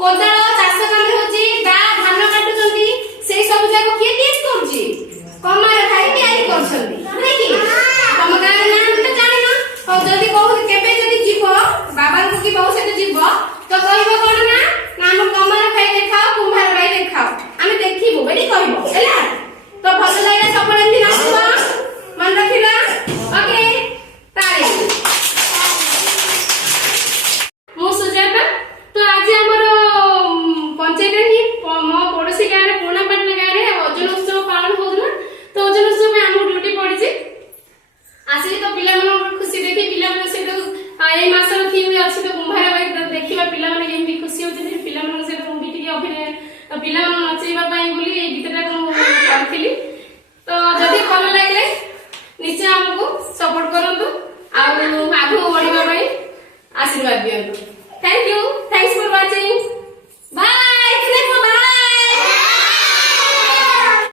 कोदाଳ चाष काम होची गा धान काटुचंती से सब जाको किए तीस करची कमार भाई तयारी करछंती नहीं कि हम गाय ना तो जानि ना हो जदी कहू केबे जदी जीवो बाबा को की बहु से जीवो तो कहबो कोन ना हम कमार भाई देखाओ कुम्हार भाई देखाओ आमे देखिबो बेटी कहबो हैला तो भल लागले सब एंती नाचबो मन रखिबा ओके ताली मु सुजाता तो आज हमर पंचायत ही मो पड़ोसी गाँव रे पुणापाटना गाँव रे ओजन उत्सव पालन होदला तो ओजन उत्सव में हम ड्यूटी पड़ी आसी तो पिला मन खुशी देखि पिला मन से ए मास थीम अछि तो कुम्हार भाई देखिबा पिला मन केमि खुशी होते पिला मन से तो भी टिके अभिनय पिला मन नचैबा पई बोली ए गीतटा को करथिली तो जदी भल लागले निश्चय हमको सपोर्ट करंतु आ आगु बढ़िबा पई आशीर्वाद दियंतु।